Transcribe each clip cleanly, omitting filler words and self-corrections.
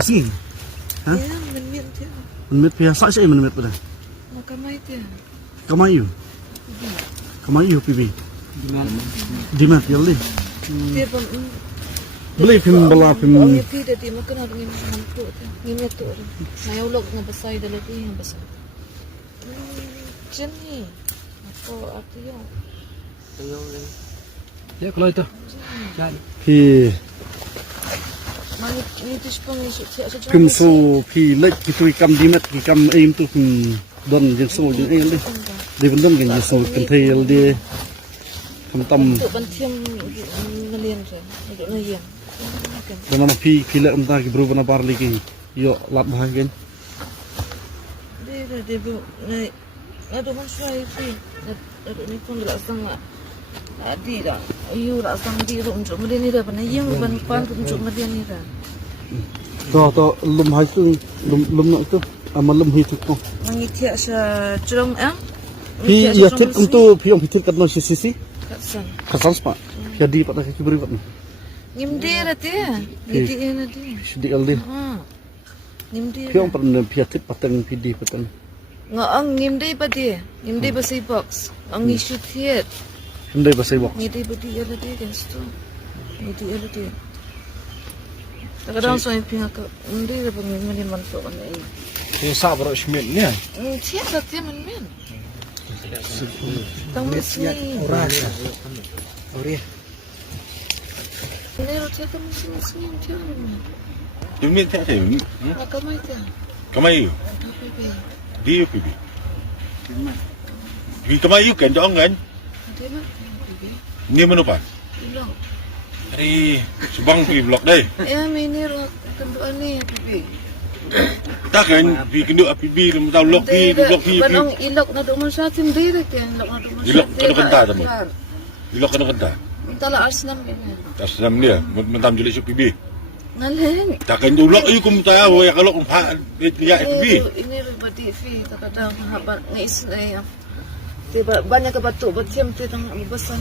kasih. Hah? Ya, menit dia. Menit biasa sih menit pada. Mau kamai dia. Kamayu. Kamayu pibi. Dimat ya li. Dia pun Beli film bala film. Orang pi dia makan harus ngim mampu dia. Ngim tu. Saya ulok ngabasai dah lagi ngabasai. Jenis. Apa artinya? Ya kalau itu. Jangan. Pi Mani ni tu sepuluh esok siap kim so pi lek kita ikam dimat ikam aim tu don jeng so jeng aim li. Di bendon kan jeng so kental di tam. Untuk bantiam ngalian je. Untuk ngalian. Dan nama pi lek entah ki berubah bar lagi. Yo lat bah kan. Dia bu ada masalah itu. Ada ni pun tak sangat. Adi dah. Ayu tak sang di rum untuk meden ni dah. Pernah yang ban pan untuk meden ni dah. To lum hai tu lum nak tu amal lum hi tu ko. Mengitiak sa cerong ang. Pi ya tip untuk pi yang pitik kat no sisi. Katsan. Kasan spa. Jadi pada kaki beri kat no. Ngimde lah dia. Ngimde lah dia. Sidi aldi. Ngimde. Pi yang pernah pi tip patang pi di patang. Ang ngimde pa dia. Ngimde pa sa box. Ang isu tiat. Hendai bahasa ibu. Ngimde pa dia lah dia guys tu. Ngimde lah dia. Kadang saya pihak ngimde lah pengimde mantuk kan ai. Ini sabar Ismail ni. Tiap dah tiap men. Tang mesni. Orang. Orang. Ini roti tang mesni tiap men. Demi tak saya ni. Makamai dia. Kamayu. Apa dia? Dia pipi. Di kamayu kan jangan kan? Dia mah. Ni menupa. Hilang. Hari subang pergi blok deh. Ya, ini roh kenduan ni, pipi. Tak kan? Pergi kenduk api bi, tahu lok bi, blok bi. Banong ilok na doon sa atin dire kaya ilok na doon sa. Ilok kena kenta temu. Ilok kena kenta. Tala arsenal ganyan. Tak senam dia, mentam jelis pipi. Nalen. Tak kan ulok ayu kum tahu ya kalau kum lihat pipi. Ini ribadi fi kadang haba ngais na. Tiba banyak ke batu batiam ti tang besan.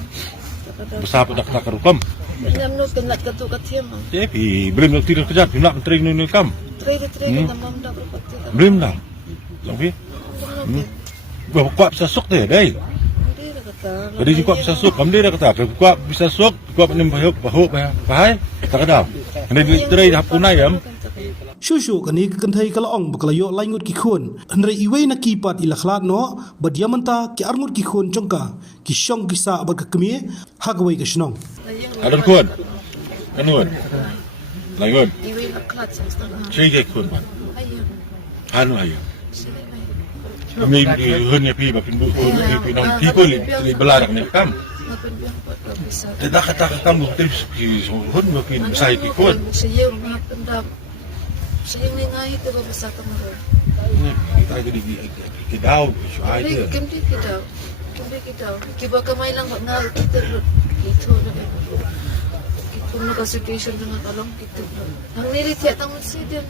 Besar pada tak kerukam. Nam no kenat katu katiam. Tapi belum nak tidur kejap, nak mentering ni kam. Tray tamam dah berpati. Belum dah. Lagi. Bawa kuat bisa sok deh, deh. Dire kata. Jadi kuat bisa sok, kamu dia kata, kuat bisa sok, kuat ni bahai, tak ada. Ini tray dah punai ya. Shushu kani kanthai kala ong bakala yo laingut ki khun hanre iwei na ki pat ila khlat no badiamanta ki arngut ki khun chongka ki shong ki sa ba kami hagwei ka shnong Ada kuat. Kanuan. Langun. Iwi aklat sa stang. Cik kuat man. Ayo. Anu ayo. Kami hun ya pi bapin bu pi nong pi ko li belar ni kam. Napenbiang pot ka bisa. Tidak kata kamu tips ki hun bapin sai ki kuat. Saya mengapendam. Saya mengai itu bisa kemarin. Kita jadi kidau suai Kembali dia. kembali kita. Kiba kamay lang ngal kita itu na. Kita na situation dengan tolong kita. Ang nilitiya tang si dia.